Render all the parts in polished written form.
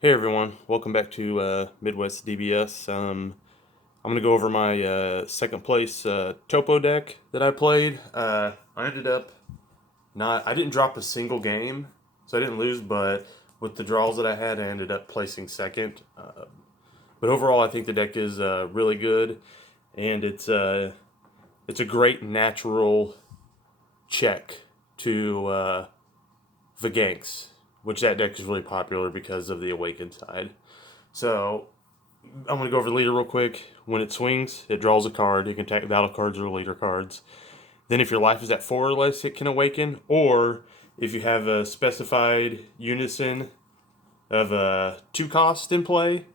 Hey everyone, welcome back to Midwest DBS. I'm gonna go over my second place Topo deck that I played. I ended up I didn't drop a single game, so I didn't lose. But with the draws that I had, I ended up placing second. But overall, I think the deck is really good, and it's a great natural check to Vaganks, which that deck is really popular because of the Awakened side. So I'm going to go over the leader real quick. When it swings, it draws a card. You can attack battle cards or leader cards. Then, if your life is at 4 or less, it can awaken. Or if you have a specified unison of a 2 cost in play,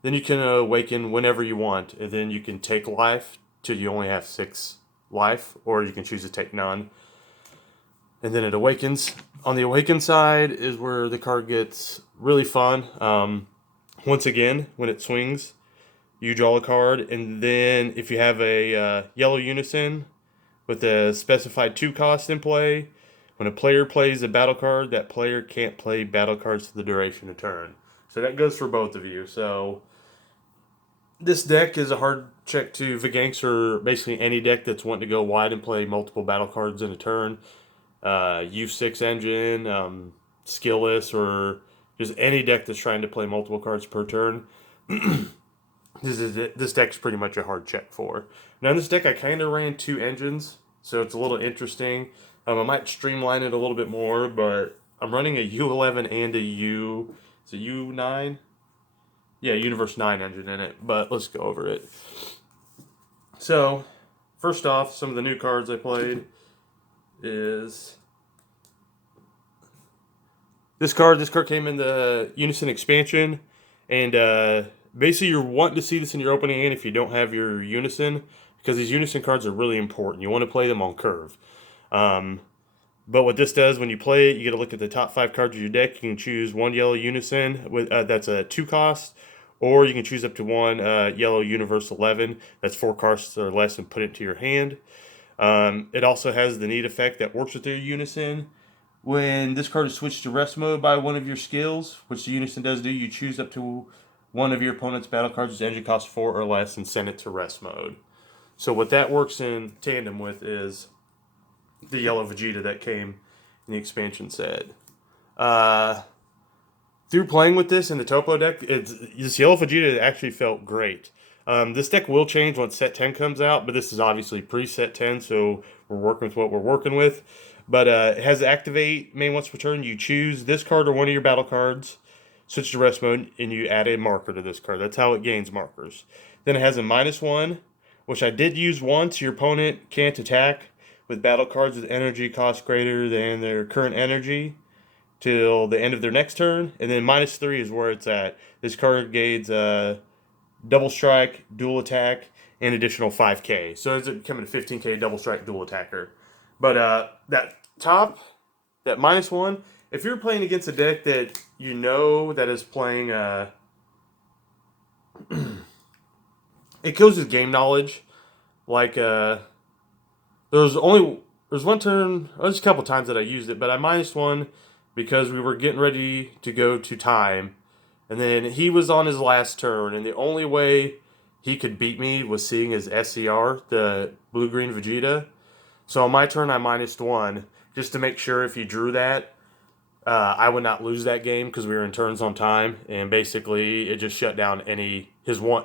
then you can awaken whenever you want. And then you can take life till you only have 6 life, or you can choose to take none. And then it awakens. On the awaken side is where the card gets really fun. Once again, when it swings, you draw a card, and then if you have a yellow unison with a specified 2 cost in play, when a player plays a battle card, that player can't play battle cards for the duration of turn. So that goes for both of you. So this deck is a hard check to Vaganks, or basically any deck that's wanting to go wide and play multiple battle cards in a turn. U6 engine, skillless, or just any deck that's trying to play multiple cards per turn. This deck's pretty much a hard check for. Now in this deck, I kind of ran 2 engines, so it's a little interesting. I might streamline it a little bit more, but I'm running a U11 and a it's a U9? Yeah, Universe 9 engine in it, but let's go over it. So, first off, some of the new cards I played is this card. This card came in the Unison expansion, and basically you're wanting to see this in your opening hand if you don't have your Unison, because these Unison cards are really important. You want to play them on curve. But what this does, when you play it, you get to look at the top 5 cards of your deck. You can choose one yellow Unison with that's a 2 cost, or you can choose up to one yellow Universe 11 that's 4 costs or less and put it to your hand. It also has the neat effect that works with your Unison. When this card is switched to rest mode by one of your skills, which the Unison does do, you choose up to one of your opponent's battle cards' engine costs 4 or less and send it to rest mode. So what that works in tandem with is the yellow Vegeta that came in the expansion set. Through playing with this in the Toppo deck, this yellow Vegeta actually felt great. This deck will change once set 10 comes out, but this is obviously pre-set 10, so we're working with what we're working with. But it has activate main once per turn. You choose this card or one of your battle cards, switch to rest mode, and you add a marker to this card. That's how it gains markers. Then it has a -1, which I did use once. Your opponent can't attack with battle cards with energy cost greater than their current energy till the end of their next turn. And then -3 is where it's at. This card gains double strike, dual attack, and additional 5k. So it's becoming a 15k double strike dual attacker. But that top, that -1, if you're playing against a deck that you know that is playing, it kills his game knowledge. Like there's one turn, there's a couple times that I used it, but I -1 because we were getting ready to go to time, and then he was on his last turn, and the only way he could beat me was seeing his SCR, the blue-green Vegeta. So on my turn, I -1 just to make sure if he drew that, I would not lose that game because we were in turns on time, and basically it just shut down his one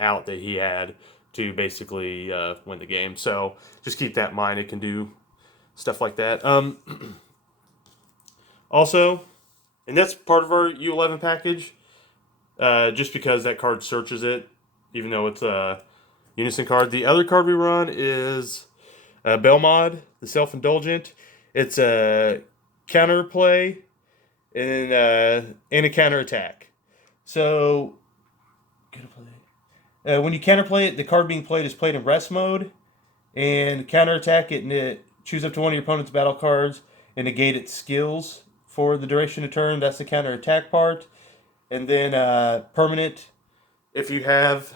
out that he had to basically win the game. So just keep that in mind. It can do stuff like that. Also, and that's part of our U11 package, just because that card searches it, even though it's a Unison card. The other card we run is Belmod, the Self-Indulgent. It's a counter play and a counter attack. So, when you counter play it, the card being played is played in rest mode, and counter attack it, and it choose up to one of your opponent's battle cards and negate its skills for the duration of turn. That's the counter attack part. And then permanent, if you have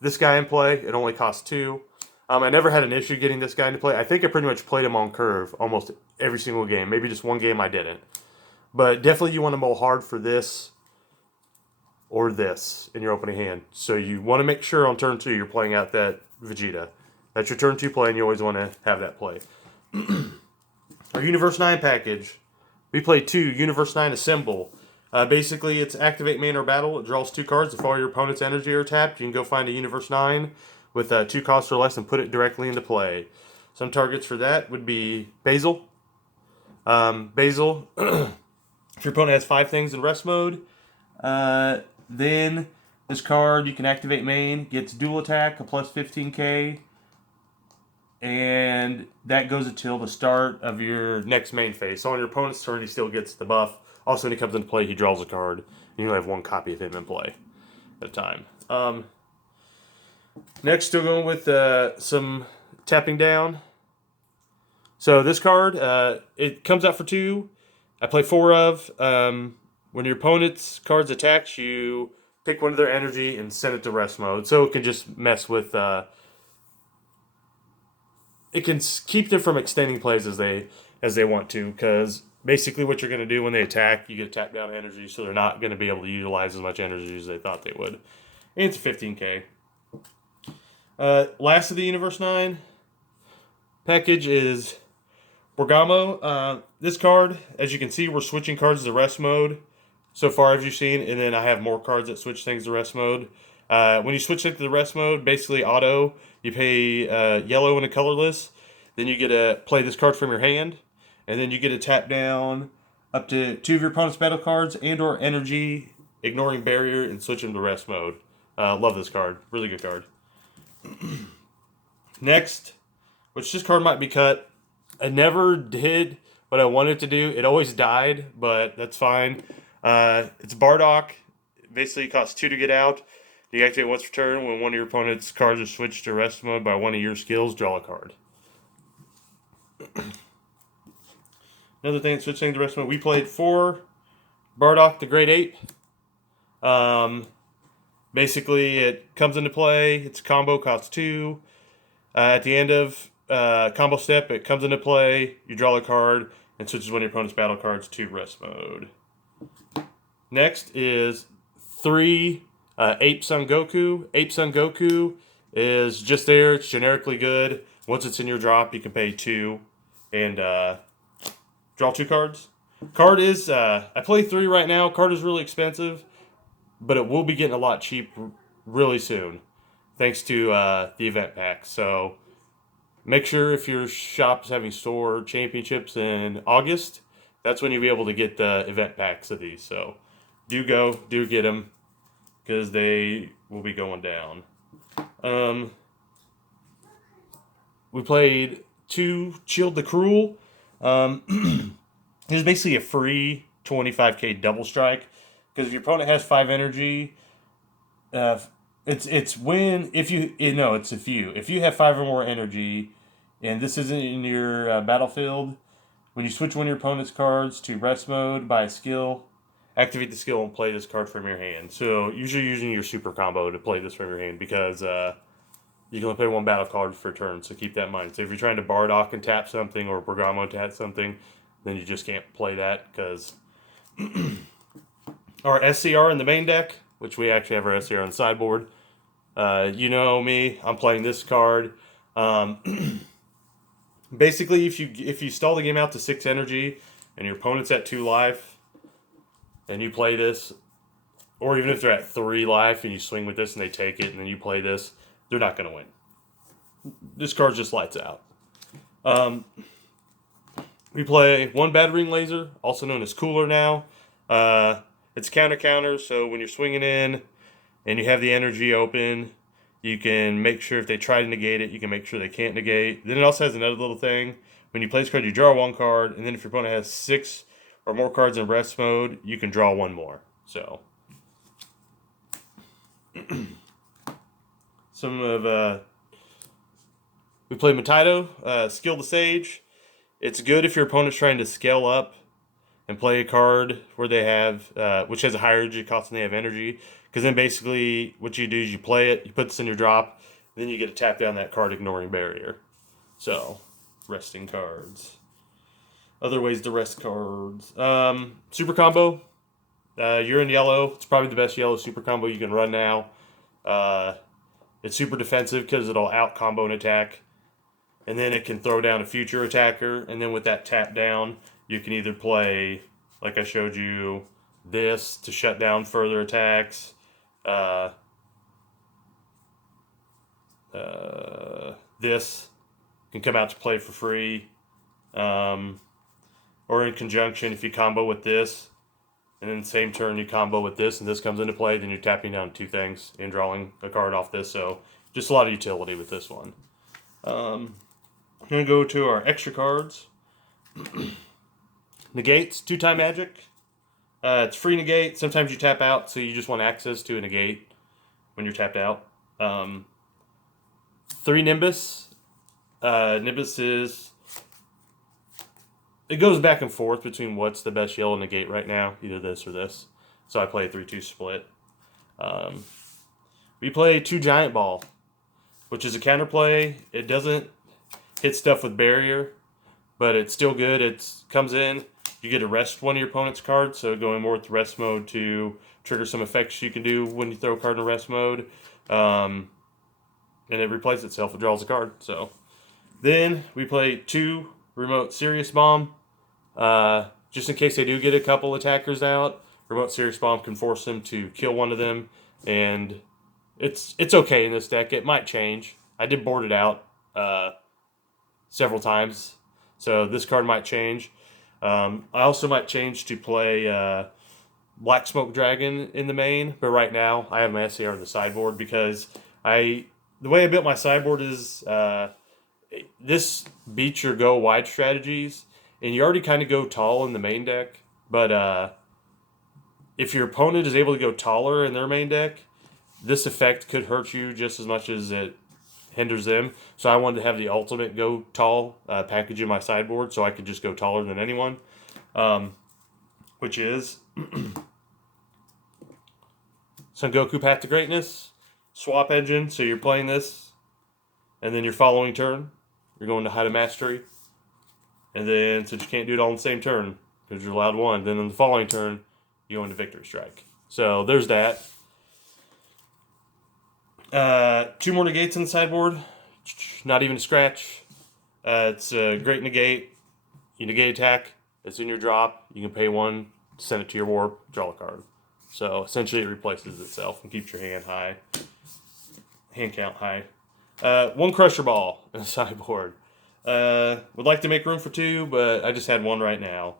this guy in play, it only costs 2. I never had an issue getting this guy into play. I think I pretty much played him on curve almost every single game. Maybe just one game I didn't. But definitely you want to mow hard for this or this in your opening hand. So you want to make sure on turn 2 you're playing out that Vegeta. That's your turn 2 play, and you always want to have that play. Our Universe 9 package. We play 2 Universe 9 Assemble. Basically, it's activate main or battle. It draws 2 cards. If all your opponent's energy are tapped, you can go find a Universe 9 with 2 costs or less and put it directly into play. Some targets for that would be Basil. Basil, if your opponent has 5 things in rest mode, then this card, you can activate main, gets dual attack, a plus 15k, and that goes until the start of your next main phase. So on your opponent's turn, he still gets the buff. Also, when he comes into play, he draws a card, and you only have 1 copy of him in play at a time. Next, still going with some tapping down. So this card, it comes out for 2. I play 4 of. When your opponent's cards attacks, you pick one of their energy and send it to rest mode. So it can just mess with... it can keep them from extending plays as they want to, because basically what you're going to do when they attack, you get tap down energy, so they're not going to be able to utilize as much energy as they thought they would. And it's 15k. Last of the Universe 9 package is Bergamo. This card, as you can see, we're switching cards to rest mode so far as you've seen, and then I have more cards that switch things to rest mode. When you switch it to the rest mode, basically auto, you pay yellow and a colorless, then you get to play this card from your hand, and then you get to tap down up to 2 of your opponent's battle cards and or energy, ignoring barrier, and switch them to rest mode. Love this card. Really good card. Next, which this card might be cut. I never did what I wanted to do. It always died, but that's fine. It's Bardock. Basically, it costs 2 to get out. You activate once per turn. When one of your opponent's cards are switched to rest mode by one of your skills, draw a card. Another thing that's switching to rest mode, we played 4 Bardock the Great Ape. Basically, it comes into play. Its combo costs 2. At the end of combo step, it comes into play. You draw a card and switches one of your opponent's battle cards to rest mode. Next is 3 Ape Son Goku. Ape Son Goku is just there. It's generically good. Once it's in your drop, you can pay 2 and draw 2 cards. Card is, I play 3 right now. Card is really expensive, but it will be getting a lot cheaper really soon, thanks to the event pack. So make sure if your shop is having store championships in August, that's when you'll be able to get the event packs of these. So do get them, because they will be going down. We played 2 Shield the Cruel. It was basically a free 25k double strike, because if your opponent has 5 energy, it's when if you have 5 or more energy, and this isn't in your battlefield, when you switch one of your opponent's cards to rest mode by a skill, activate the skill and play this card from your hand. So usually using your super combo to play this from your hand, because you can only play 1 battle card per turn, so keep that in mind. So if you're trying to Bardock and tap something, or Bergamo tap something, then you just can't play that, because our SCR in the main deck, which we actually have our SCR on the sideboard. You know me, I'm playing this card. Basically, if you stall the game out to 6 energy and your opponent's at 2 life, and you play this, or even if they're at 3 life and you swing with this and they take it and then you play this, they're not going to win. This card just lights out. We play 1 Battering Laser, also known as Cooler now. It's counter, so when you're swinging in and you have the energy open, you can make sure if they try to negate it, you can make sure they can't negate. Then it also has another little thing. When you play this card, you draw 1 card, and then if your opponent has 6 or more cards in rest mode, you can draw 1 more. So we play Mataito, Skill the Sage. It's good if your opponent's trying to scale up and play a card where they have, which has a higher energy cost than they have energy. Because then basically what you do is you play it, you put this in your drop, then you get to tap down that card ignoring barrier. So, resting cards. Other ways to rest cards. Super combo. You're in yellow. It's probably the best yellow super combo you can run now. It's super defensive because it'll out combo an attack, and then it can throw down a future attacker. And then with that tap down, you can either play, like I showed you, this to shut down further attacks. This can come out to play for free, or in conjunction if you combo with this. And then the same turn you combo with this, and this comes into play, then you're tapping down two things and drawing a card off this. So just a lot of utility with this one. I'm going to go to our extra cards. Negates, 2-time magic. It's free negate. Sometimes you tap out, so you just want access to a negate when you're tapped out. 3 Nimbus. Nimbus is... It goes back and forth between what's the best yellow negate right now, either this or this. So I play a 3-2 split. We play 2 Giant Ball, which is a counterplay. It doesn't hit stuff with barrier, but it's still good. It comes in, you get to rest one of your opponent's cards, so going more with rest mode to trigger some effects you can do when you throw a card in rest mode. And it replaces itself, it draws a card. So then we play 2 Remote Serious Bomb. Just in case they do get a couple attackers out, Remote Serious Bomb can force them to kill one of them, and it's okay in this deck. It might change. I did board it out several times, so this card might change. I also might change to play Black Smoke Dragon in the main, but right now I have my SAR on the sideboard because the way I built my sideboard is this beats your go wide strategies, and you already kind of go tall in the main deck, but if your opponent is able to go taller in their main deck, this effect could hurt you just as much as it hinders them. So I wanted to have the ultimate go tall package in my sideboard so I could just go taller than anyone, which is Son Goku Path to Greatness, Swap Engine. So you're playing this, and then your following turn, you're going to Height of Mastery. And then, since you can't do it all in the same turn, because you're allowed one, then in the following turn, you go into Victory Strike. So there's that. 2 more negates in the sideboard. Not even a scratch. It's a great negate. You negate attack. It's in your drop. You can pay 1, send it to your warp, draw a card. So essentially it replaces itself and keeps your hand high. Hand count high. 1 Crusher Ball in the sideboard. Would like to make room for 2, but I just had 1 right now.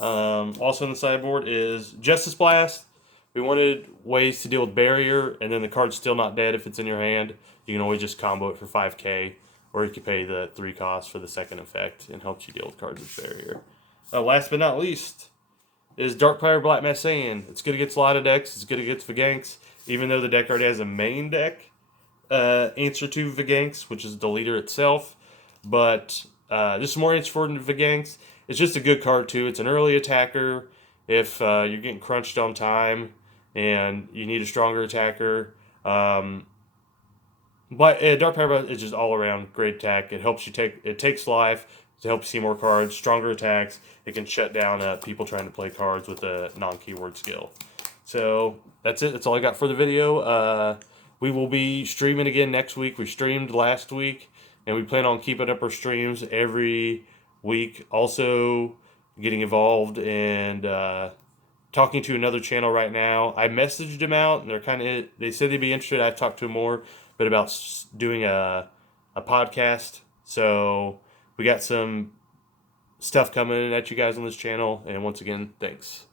Also in the sideboard is Justice Blast. We wanted ways to deal with barrier, and then the card's still not dead if it's in your hand. You can always just combo it for 5k, or you can pay the 3 cost for the second effect, and helps you deal with cards with barrier. Last but not least is Dark Power Black Messian. It's good against a lot of decks. It's good against Viganks, even though the deck already has a main deck answer to Viganks, which is the leader itself. But this is more answer for Viganks. It's just a good card too. It's an early attacker if you're getting crunched on time and you need a stronger attacker. But Dark Power is just all around great attack. It helps you it takes life to help you see more cards, stronger attacks. It can shut down people trying to play cards with a non-keyword skill. So that's it. That's all I got for the video. We will be streaming again next week. We streamed last week, and we plan on keeping up our streams every week. Also, getting involved and talking to another channel right now. I messaged them out, and they said they'd be interested. I've talked to them more, but about doing a podcast. So we got some stuff coming at you guys on this channel. And once again, thanks.